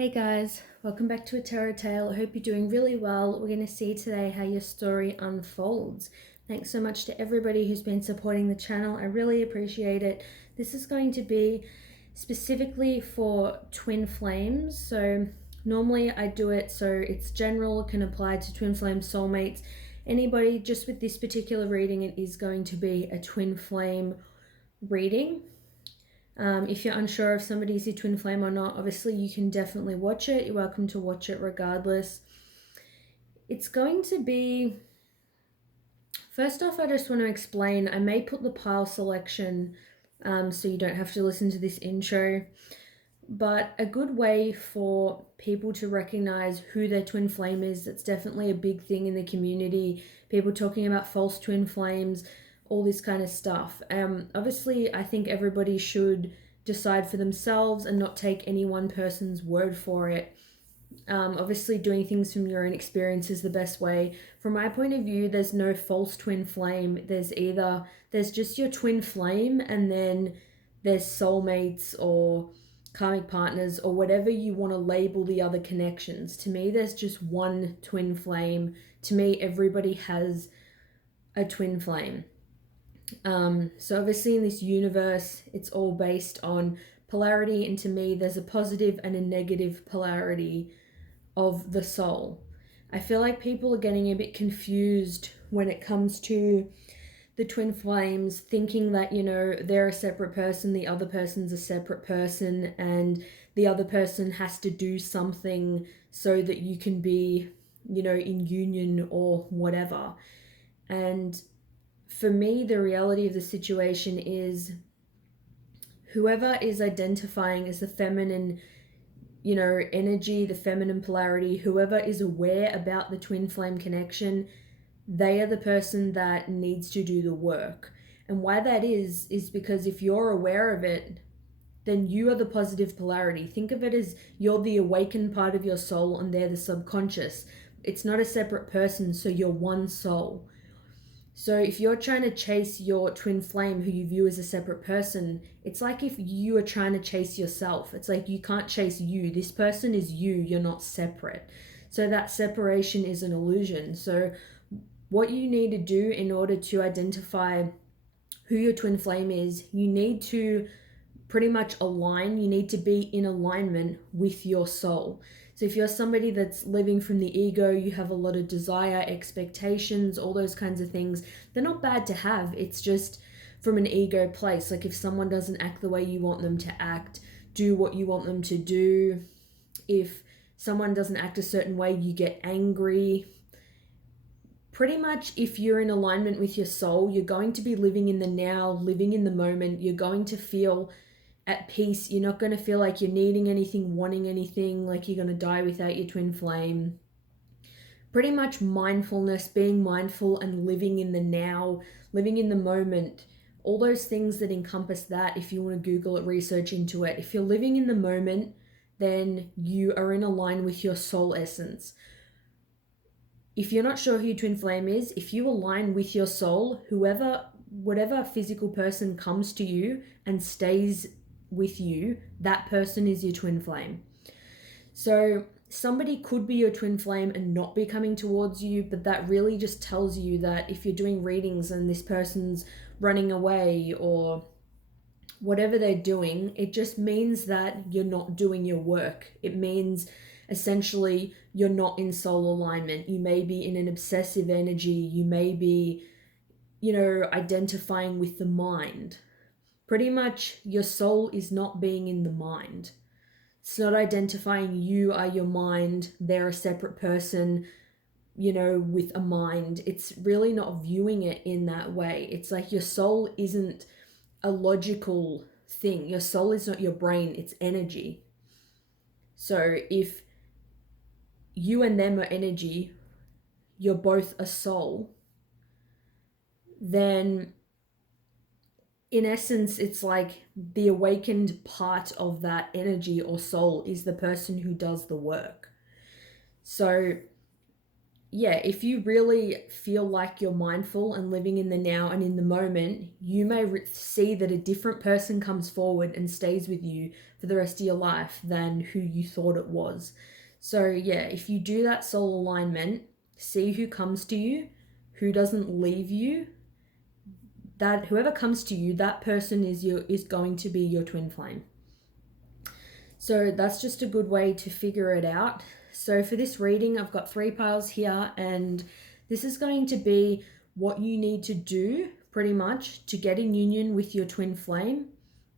Hey guys, welcome back to A Tarot Tale. I hope you're doing really well. We're going to see today how your story unfolds. Thanks so much to everybody who's been supporting the channel. I really appreciate it. This is going to be specifically for twin flames. So normally I do it so it's general, can apply to twin flame soulmates. Anybody, just with this particular reading, it is going to be a twin flame reading. If you're unsure if somebody's your twin flame or not, obviously you can definitely watch it. You're welcome to watch it regardless. It's going to be... First off, I just want to explain, I may put the pile selection so you don't have to listen to this intro, but a good way for people to recognize who their twin flame is, that's definitely a big thing in the community. People talking about false twin flames, all this kind of stuff. Obviously, I think everybody should decide for themselves and not take any one person's word for it. Obviously, doing things from your own experience is the best way. From my point of view, there's no false twin flame. There's just your twin flame, and then there's soulmates or karmic partners or whatever you want to label the other connections. To me, there's just one twin flame. To me, everybody has a twin flame. So obviously in this universe, it's all based on polarity, and to me, there's a positive and a negative polarity of the soul. I feel like people are getting a bit confused when it comes to the twin flames, thinking that, you know, they're a separate person, the other person's a separate person, and the other person has to do something so that you can be, you know, in union or whatever. And for me, the reality of the situation is whoever is identifying as the feminine, you know, energy, the feminine polarity, whoever is aware about the twin flame connection, they are the person that needs to do the work. And why that is because if you're aware of it, then you are the positive polarity. Think of it as you're the awakened part of your soul and they're the subconscious. It's not a separate person, so you're one soul. So if you're trying to chase your twin flame who you view as a separate person, it's like if you are trying to chase yourself. It's like you can't chase you. This person is you. You're not separate. So that separation is an illusion. So what you need to do in order to identify who your twin flame is, you need to pretty much align. You need to be in alignment with your soul. So if you're somebody that's living from the ego, you have a lot of desire, expectations, all those kinds of things, they're not bad to have. It's just from an ego place. Like if someone doesn't act the way you want them to act, do what you want them to do. If someone doesn't act a certain way, you get angry. Pretty much if you're in alignment with your soul, you're going to be living in the now, living in the moment. You're going to feel at peace. You're not going to feel like you're needing anything, wanting anything, like you're going to die without your twin flame. Pretty much mindfulness, being mindful and living in the now, living in the moment, all those things that encompass that. If you want to Google it, research into it. If you're living in the moment, then you are in line with your soul essence. If you're not sure who your twin flame is, if you align with your soul, whatever physical person comes to you and stays with you, that person is your twin flame. So somebody could be your twin flame and not be coming towards you, but that really just tells you that if you're doing readings and this person's running away or whatever they're doing, it just means that you're not doing your work. It means essentially you're not in soul alignment. You may be in an obsessive energy. You may be, you know, identifying with the mind. Pretty much your soul is not being in the mind. It's not identifying you are your mind, they're a separate person, you know, with a mind. It's really not viewing it in that way. It's like your soul isn't a logical thing. Your soul is not your brain, it's energy. So if you and them are energy, you're both a soul, then in essence, it's like the awakened part of that energy or soul is the person who does the work. So yeah, if you really feel like you're mindful and living in the now and in the moment, you may see that a different person comes forward and stays with you for the rest of your life than who you thought it was. So, yeah, if you do that soul alignment, see who comes to you, who doesn't leave you. That whoever comes to you, that person is going to be your twin flame. So that's just a good way to figure it out. So for this reading, I've got 3 piles here, and this is going to be what you need to do pretty much to get in union with your twin flame,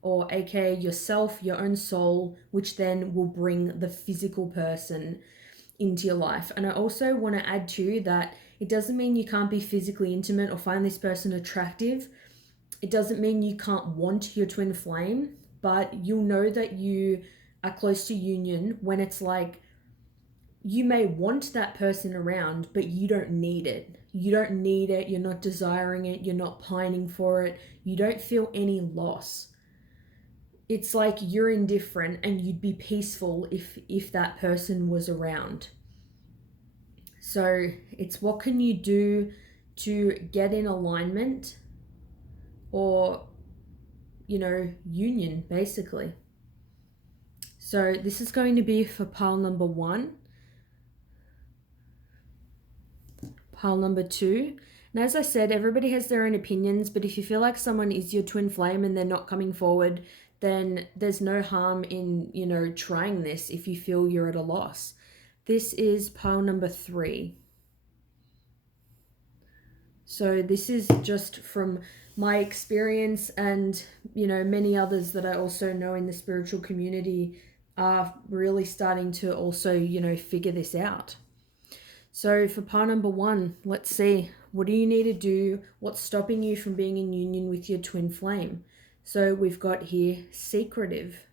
or aka yourself, your own soul, which then will bring the physical person into your life. And I also want to add too that it doesn't mean you can't be physically intimate or find this person attractive. It doesn't mean you can't want your twin flame, but you'll know that you are close to union when it's like you may want that person around, but you don't need it. You don't need it. You're not desiring it. You're not pining for it. You don't feel any loss. It's like you're indifferent and you'd be peaceful if that person was around. So it's what can you do to get in alignment or, union, basically. So this is going to be for pile number 1, pile number 2. And as I said, everybody has their own opinions, but if you feel like someone is your twin flame and they're not coming forward, then there's no harm in, trying this if you feel you're at a loss. This is pile number 3. So this is just from my experience and, many others that I also know in the spiritual community are really starting to also, figure this out. So for pile number 1, let's see, what do you need to do? What's stopping you from being in union with your twin flame? So we've got here secretive.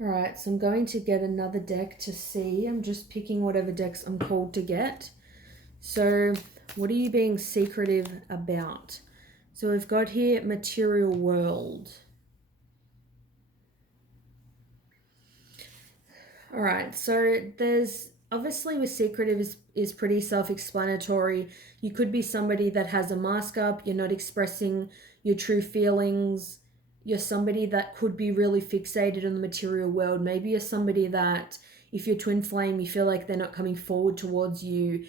All right, so I'm going to get another deck to see. I'm just picking whatever decks I'm called to get. So what are you being secretive about? So we've got here material world. All right, so there's obviously with secretive is pretty self-explanatory. You could be somebody that has a mask up, you're not expressing your true feelings. You're somebody that could be really fixated on the material world. Maybe you're somebody that if you're twin flame, you feel like they're not coming forward towards you,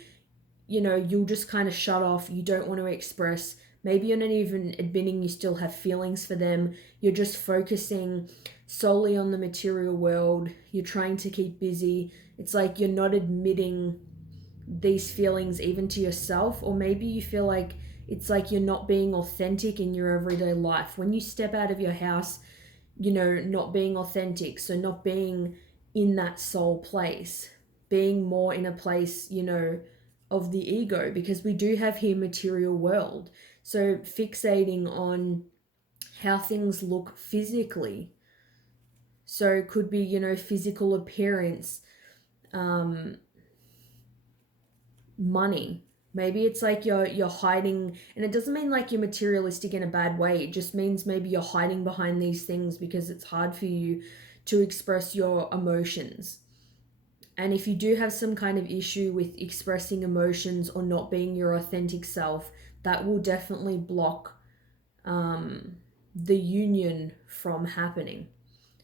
you'll just kind of shut off. You don't want to express. Maybe you're not even admitting you still have feelings for them. You're just focusing solely on the material world. You're trying to keep busy. It's like you're not admitting these feelings even to yourself, or maybe you feel like it's like you're not being authentic in your everyday life. When you step out of your house, not being authentic. So not being in that soul place, being more in a place, of the ego, because we do have here material world. So fixating on how things look physically. So it could be, physical appearance, money. Maybe it's like you're hiding, and it doesn't mean like you're materialistic in a bad way. It just means maybe you're hiding behind these things because it's hard for you to express your emotions. And if you do have some kind of issue with expressing emotions or not being your authentic self, that will definitely block the union from happening.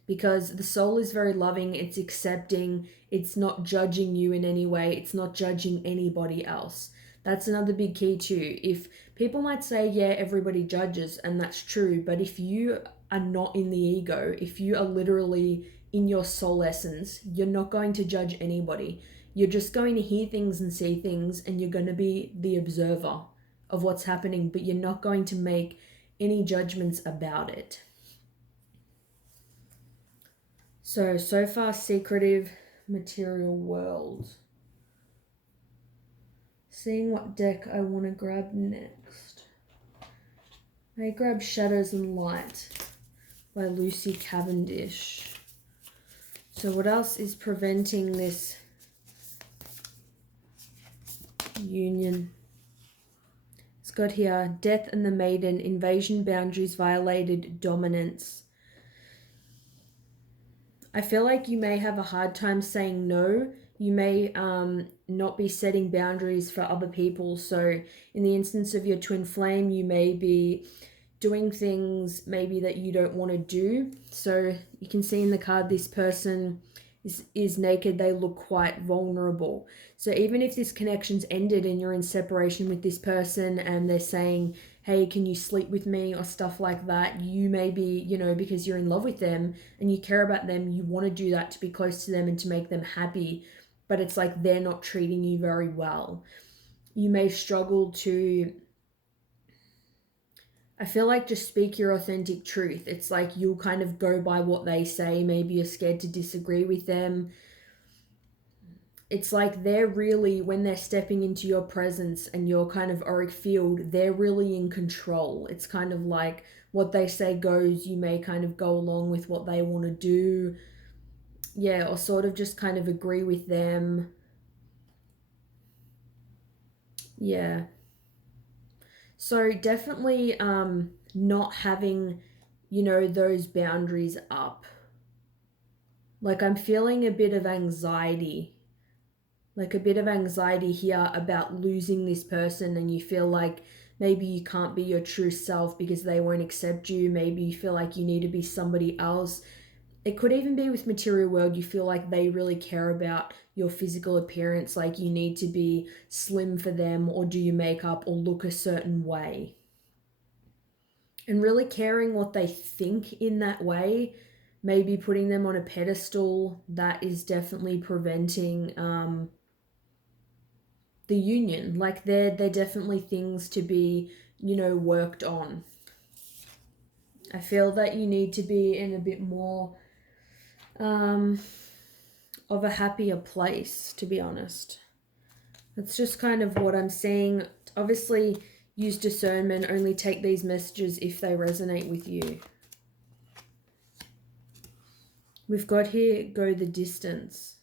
Because the soul is very loving, it's accepting, it's not judging you in any way, it's not judging anybody else. That's another big key too. If people might say, yeah, everybody judges, and that's true, but if you are not in the ego, if you are literally in your soul essence, you're not going to judge anybody. You're just going to hear things and see things, and you're going to be the observer of what's happening, but you're not going to make any judgments about it. So far, secretive, material world. Seeing what deck I want to grab next. I grab Shadows and Light by Lucy Cavendish. So what else is preventing this union? It's got here, Death and the Maiden, invasion boundaries violated, dominance. I feel like you may have a hard time saying no. You may not be setting boundaries for other people. So in the instance of your twin flame, you may be doing things maybe that you don't want to do. So you can see in the card, this person is naked. They look quite vulnerable. So even if this connection's ended and you're in separation with this person and they're saying, hey, can you sleep with me, or stuff like that, you may be, because you're in love with them and you care about them, you want to do that to be close to them and to make them happy, but it's like they're not treating you very well. You may struggle to, I feel like, just speak your authentic truth. It's like you'll kind of go by what they say. Maybe you're scared to disagree with them. It's like they're really, when they're stepping into your presence and your kind of auric field, they're really in control. It's kind of like what they say goes. You may kind of go along with what they want to do. Yeah, or sort of just kind of agree with them. Yeah. So definitely not having, those boundaries up. Like I'm feeling a bit of anxiety. Like a bit of anxiety here about losing this person, and you feel like maybe you can't be your true self because they won't accept you. Maybe you feel like you need to be somebody else. It could even be with material world. You feel like they really care about your physical appearance, like you need to be slim for them or do your makeup or look a certain way. And really caring what they think in that way, maybe putting them on a pedestal, that is definitely preventing the union. Like they're definitely things to be, worked on. I feel that you need to be in a bit more of a happier place, to be honest. That's just kind of what I'm seeing. Obviously, use discernment. Only take these messages if they resonate with you. We've got here, go the distance.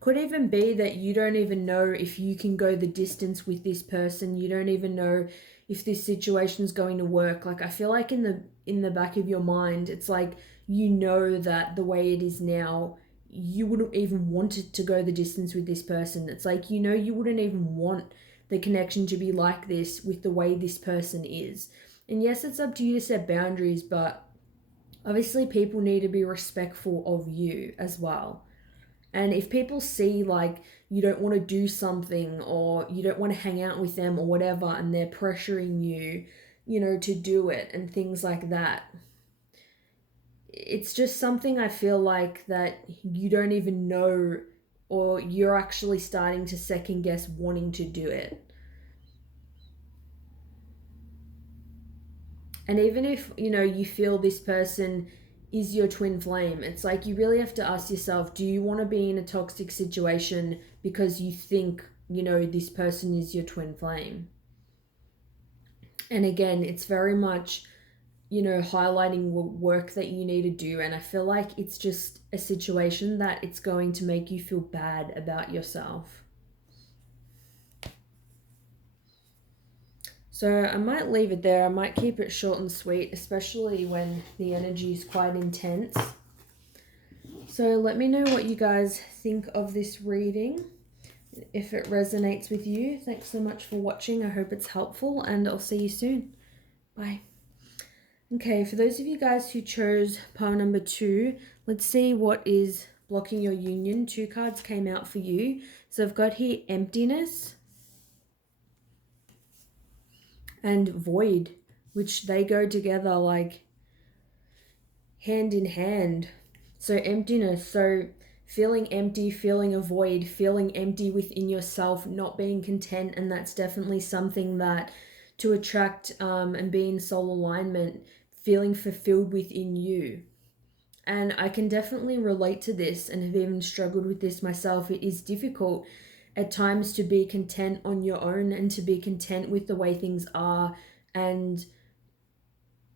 Could even be that you don't even know if you can go the distance with this person. You don't even know if this situation's going to work. Like I feel like in the back of your mind, it's like that the way it is now, you wouldn't even want it to go the distance with this person. It's like you wouldn't even want the connection to be like this with the way this person is. And yes, it's up to you to set boundaries, but obviously people need to be respectful of you as well. And if people see like you don't want to do something or you don't want to hang out with them or whatever, and they're pressuring you, to do it and things like that, it's just something I feel like that you don't even know, or you're actually starting to second guess wanting to do it. And even if, you feel this person is your twin flame, it's like you really have to ask yourself, do you want to be in a toxic situation because you think, this person is your twin flame? And again, it's very much, highlighting work that you need to do. And I feel like it's just a situation that it's going to make you feel bad about yourself. So I might leave it there. I might keep it short and sweet, especially when the energy is quite intense. So let me know what you guys think of this reading, if it resonates with you. Thanks so much for watching. I hope it's helpful, and I'll see you soon. Bye. Okay, for those of you guys who chose pile number 2, let's see what is blocking your union. 2 cards came out for you. So I've got here emptiness and void, which they go together like hand in hand. So emptiness, so feeling empty, feeling a void, feeling empty within yourself, not being content. And that's definitely something that to attract and be in soul alignment, feeling fulfilled within you. And I can definitely relate to this and have even struggled with this myself. It is difficult at times to be content on your own and to be content with the way things are. And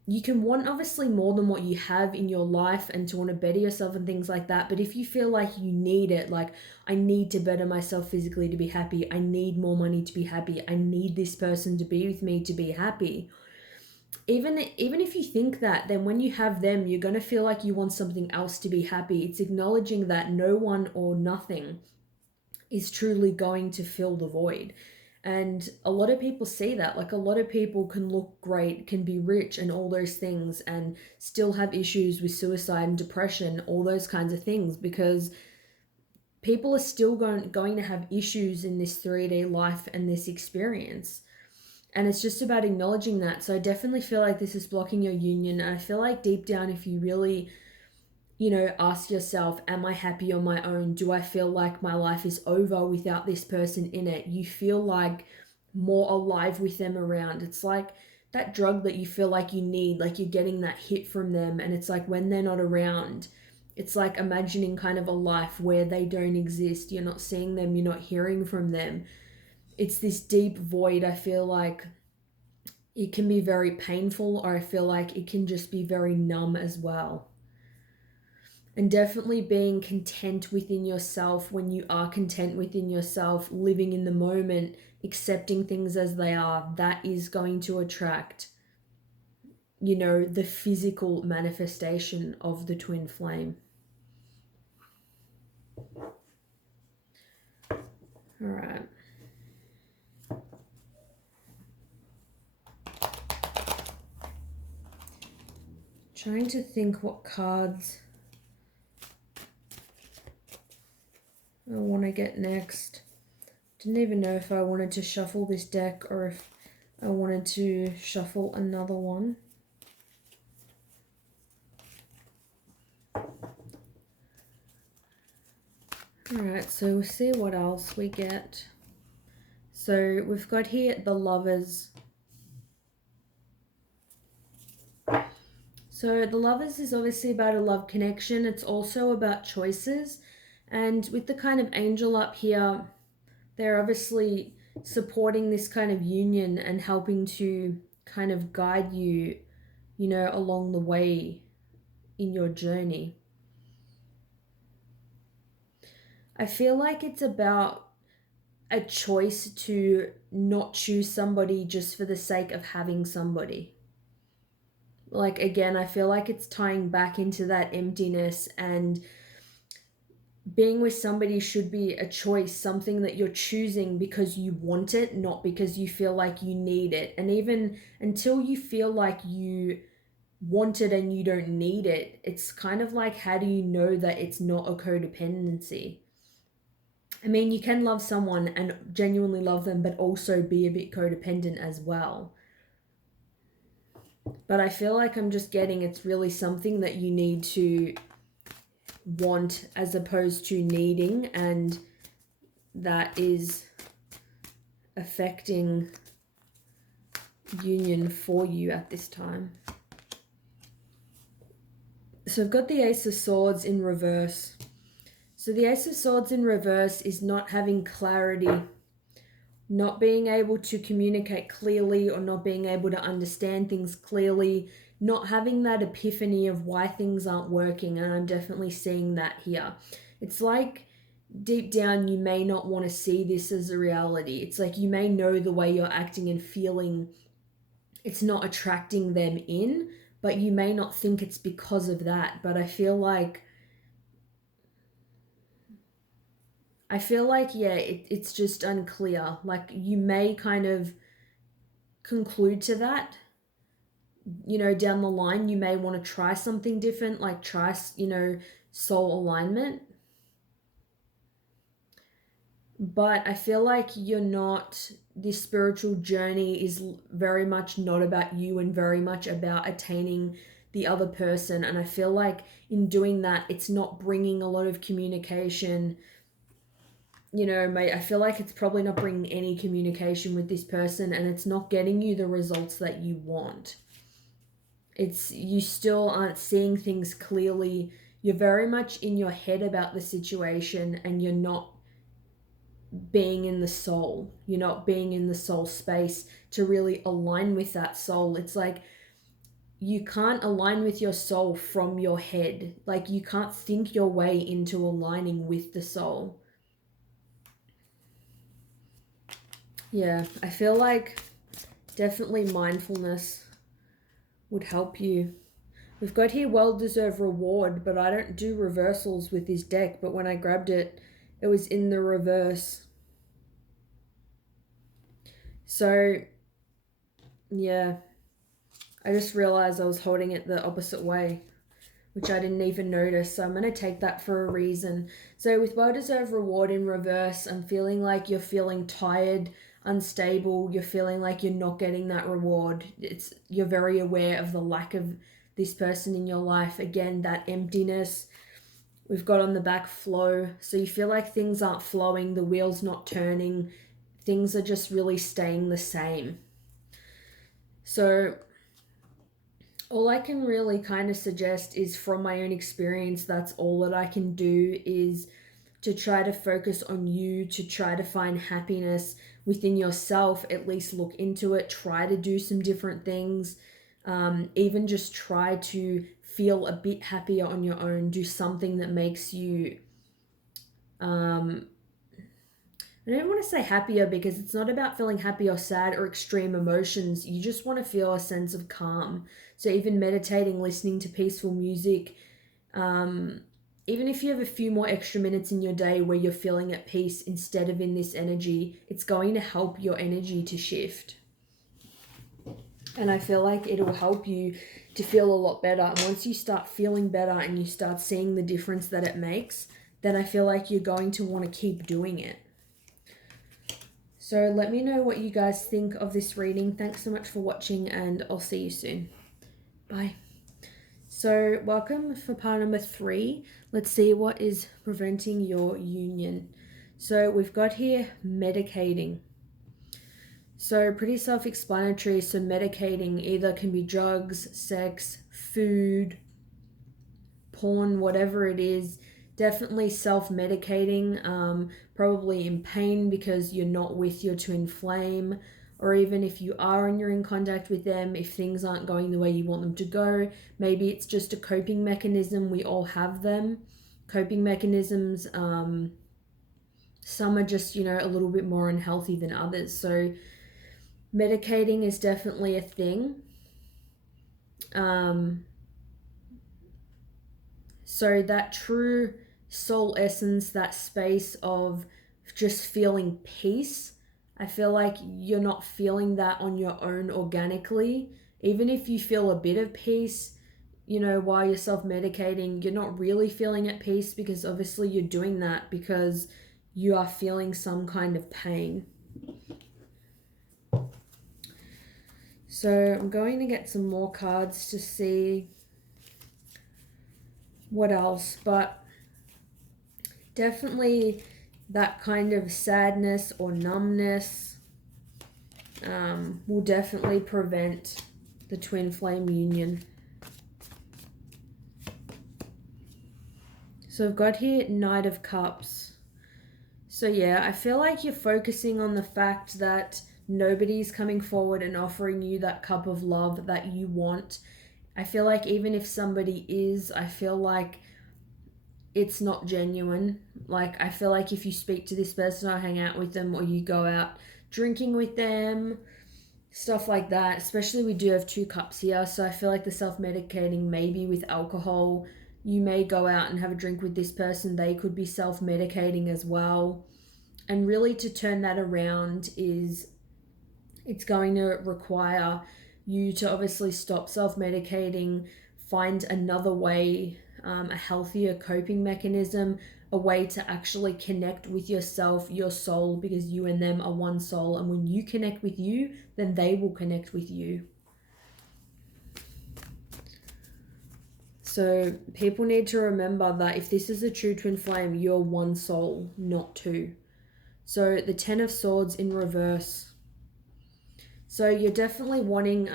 you can want obviously more than what you have in your life and to want to better yourself and things like that. But if you feel like you need it, like I need to better myself physically to be happy, I need more money to be happy, I need this person to be with me to be happy, even if you think that, then when you have them, you're going to feel like you want something else to be happy. It's acknowledging that no one or nothing is truly going to fill the void. And a lot of people see that. Like, a lot of people can look great, can be rich and all those things, and still have issues with suicide and depression, all those kinds of things, because people are still going to have issues in this 3D life and this experience. And it's just about acknowledging that. So I definitely feel like this is blocking your union. And I feel like deep down, if you really, ask yourself, am I happy on my own? Do I feel like my life is over without this person in it? You feel like more alive with them around. It's like that drug that you feel like you need, like you're getting that hit from them. And it's like when they're not around, it's like imagining kind of a life where they don't exist. You're not seeing them, you're not hearing from them. It's this deep void. I feel like it can be very painful, or I feel like it can just be very numb as well. And definitely being content within yourself. When you are content within yourself, living in the moment, accepting things as they are, that is going to attract, the physical manifestation of the twin flame. All right. Trying to think what cards I want to get next. Didn't even know if I wanted to shuffle this deck or if I wanted to shuffle another one. Alright, so we'll see what else we get. So we've got here the Lovers. So the Lovers is obviously about a love connection. It's also about choices. And with the kind of angel up here, they're obviously supporting this kind of union and helping to kind of guide you, along the way in your journey. I feel like it's about a choice to not choose somebody just for the sake of having somebody. Like, again, I feel like it's tying back into that emptiness, and being with somebody should be a choice, something that you're choosing because you want it, not because you feel like you need it. And even until you feel like you want it and you don't need it, it's kind of like, how do you know that it's not a codependency? I mean, you can love someone and genuinely love them, but also be a bit codependent as well. But I feel like I'm just getting, it's really something that you need to want as opposed to needing, and that is affecting union for you at this time. So I've got the Ace of Swords in reverse. So the Ace of Swords in reverse is not having clarity, not being able to communicate clearly, or not being able to understand things clearly, not having that epiphany of why things aren't working. And I'm definitely seeing that here. It's like deep down you may not want to see this as a reality. It's like you may know the way you're acting and feeling, it's not attracting them in, but you may not think it's because of that. But I feel like, yeah, it's just unclear. Like, you may kind of conclude to that, down the line. You may want to try something different, like try, soul alignment. But I feel like this spiritual journey is very much not about you and very much about attaining the other person. And I feel like in doing that, it's not bringing a lot of communication. I feel like it's probably not bringing any communication with this person, and it's not getting you the results that you want. You still aren't seeing things clearly. You're very much in your head about the situation, and you're not being in the soul. You're not being in the soul space to really align with that soul. It's like you can't align with your soul from your head. Like, you can't think your way into aligning with the soul. Yeah, I feel like definitely mindfulness. would help you. We've got here well-deserved reward, but I don't do reversals with this deck, but when I grabbed it, it was in the reverse. So, yeah, I just realized I was holding it the opposite way, which I didn't even notice. So I'm going to take that for a reason. So with well-deserved reward in reverse, I'm feeling like you're feeling tired, unstable. You're feeling like you're not getting that reward. You're very aware of the lack of this person in your life. Again, that emptiness. We've got on the back flow. So you feel like things aren't flowing. The wheel's not turning. Things are just really staying the same. So all I can really kind of suggest is, from my own experience, that's all that I can do, is to try to focus on you, to try to find happiness within yourself. At least look into it, try to do some different things, even just try to feel a bit happier on your own. Do something that makes you I don't want to say happier, because it's not about feeling happy or sad or extreme emotions. You just want to feel a sense of calm. So even meditating, listening to peaceful music, even if you have a few more extra minutes in your day where you're feeling at peace instead of in this energy, it's going to help your energy to shift. And I feel like it'll help you to feel a lot better. And once you start feeling better and you start seeing the difference that it makes, then I feel like you're going to want to keep doing it. So let me know what you guys think of this reading. Thanks so much for watching, and I'll see you soon. Bye. So welcome for part number 3. Let's see what is preventing your union. So we've got here medicating. So pretty self-explanatory. So medicating either can be drugs, sex, food, porn, whatever it is. Definitely self-medicating, probably in pain because you're not with your twin flame, or even if you are and you're in contact with them, if things aren't going the way you want them to go, maybe it's just a coping mechanism. We all have them. Coping mechanisms, some are just, a little bit more unhealthy than others. So medicating is definitely a thing. So that true soul essence, that space of just feeling peace, I feel like you're not feeling that on your own organically. Even if you feel a bit of peace, while you're self-medicating, you're not really feeling at peace, because obviously you're doing that because you are feeling some kind of pain. So I'm going to get some more cards to see what else, but definitely that kind of sadness or numbness will definitely prevent the twin flame union. So I've got here Knight of Cups. So yeah, I feel like you're focusing on the fact that nobody's coming forward and offering you that cup of love that you want. I feel like even if somebody is, I feel like it's not genuine. Like, I feel like if you speak to this person or hang out with them, or you go out drinking with them, stuff like that, especially we do have 2 cups here, so I feel like the self-medicating may be with alcohol. You may go out and have a drink with this person, they could be self-medicating as well. And really, to turn that around, it's going to require you to obviously stop self-medicating, find another way, a healthier coping mechanism, a way to actually connect with yourself, your soul, because you and them are one soul. And when you connect with you, then they will connect with you. So people need to remember that if this is a true twin flame, you're one soul, not 2. So the 10 of Swords in reverse. So you're definitely wanting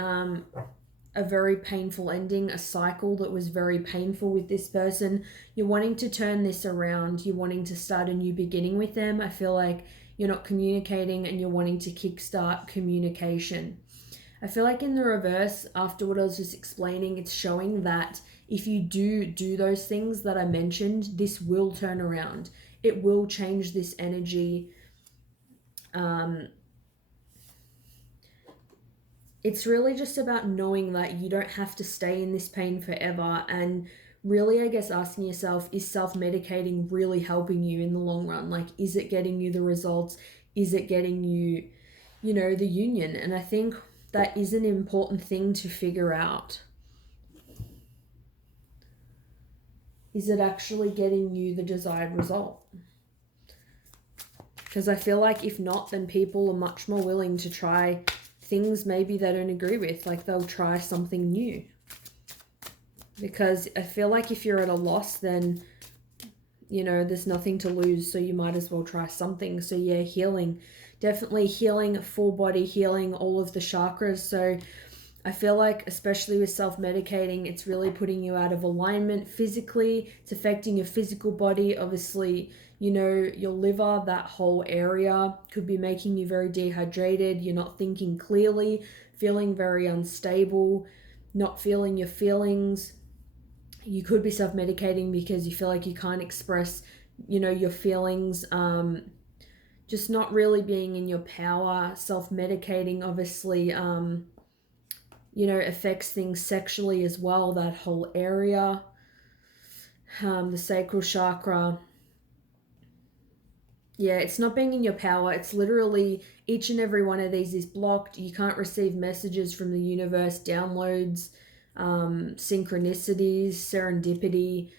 a very painful ending, a cycle that was very painful with this person. You're wanting to turn this around. You're wanting to start a new beginning with them. I feel like you're not communicating and you're wanting to kickstart communication. I feel like in the reverse, after what I was just explaining, it's showing that if you do those things that I mentioned, this will turn around. It will change this energy. it's really just about knowing that you don't have to stay in this pain forever, and really, I guess, asking yourself, is self-medicating really helping you in the long run? Like, is it getting you the results? Is it getting you, the union? And I think that is an important thing to figure out. Is it actually getting you the desired result? Because I feel like if not, then people are much more willing to try things maybe they don't agree with. Like, they'll try something new. Because I feel like if you're at a loss, then, there's nothing to lose. So you might as well try something. So yeah, healing. Definitely healing, full body healing, all of the chakras. So I feel like, especially with self-medicating, it's really putting you out of alignment physically. It's affecting your physical body. Obviously, your liver, that whole area could be making you very dehydrated. You're not thinking clearly, feeling very unstable, not feeling your feelings. You could be self-medicating because you feel like you can't express, your feelings. Just not really being in your power. Self-medicating, obviously, affects things sexually as well, that whole area. The sacral chakra. Yeah, it's not being in your power. It's literally each and every one of these is blocked. You can't receive messages from the universe, downloads, synchronicities, serendipity.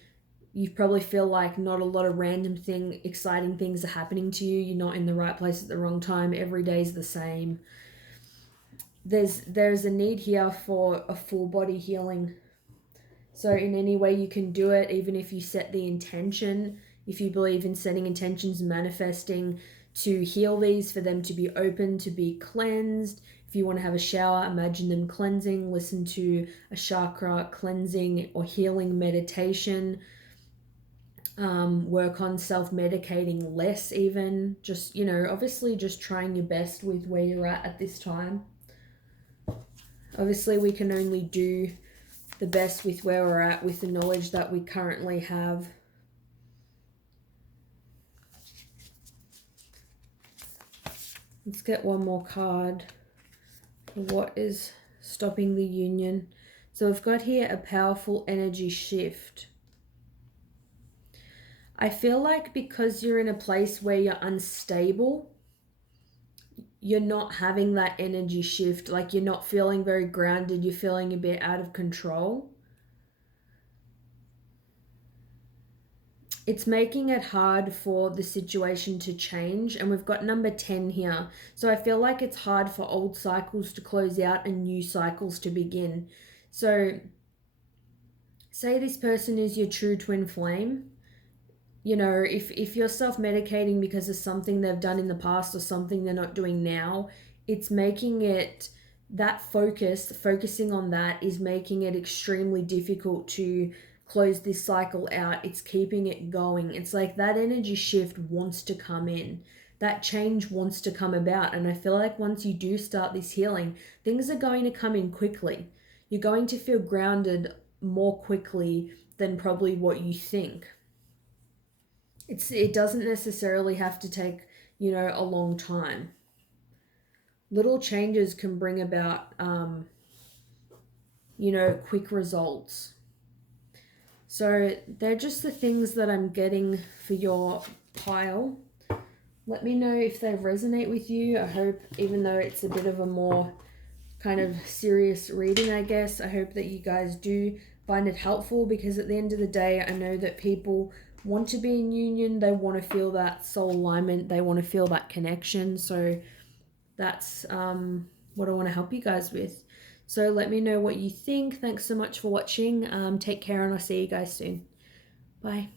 You probably feel like not a lot of exciting things are happening to you. You're not in the right place at the wrong time. Every day is the same. There's a need here for a full body healing. So in any way you can do it, even if you set the intention, if you believe in setting intentions, manifesting to heal these, for them to be open, to be cleansed. If you want to have a shower, imagine them cleansing, listen to a chakra cleansing or healing meditation. Work on self-medicating less even. Just, obviously just trying your best with where you're at this time. Obviously, we can only do the best with where we're at, with the knowledge that we currently have. Let's get one more card. What is stopping the union? So we've got here a powerful energy shift. I feel like because you're in a place where you're unstable, you're not having that energy shift. Like, you're not feeling very grounded. You're feeling a bit out of control. It's making it hard for the situation to change. And we've got number 10 here. So I feel like it's hard for old cycles to close out and new cycles to begin. So say this person is your true twin flame. If you're self-medicating because of something they've done in the past or something they're not doing now, it's making it, focusing on that is making it extremely difficult to close this cycle out. It's keeping it going. It's like that energy shift wants to come in. That change wants to come about. And I feel like once you do start this healing, things are going to come in quickly. You're going to feel grounded more quickly than probably what you think. It doesn't necessarily have to take, a long time. Little changes can bring about, quick results. So they're just the things that I'm getting for your pile. Let me know if they resonate with you. I hope, even though it's a bit of a more kind of serious reading, I guess, I hope that you guys do find it helpful, because at the end of the day, I know that people want to be in union. They want to feel that soul alignment. They want to feel that connection. So that's what I want to help you guys with. So let me know what you think. Thanks so much for watching. Take care, and I'll see you guys soon. Bye.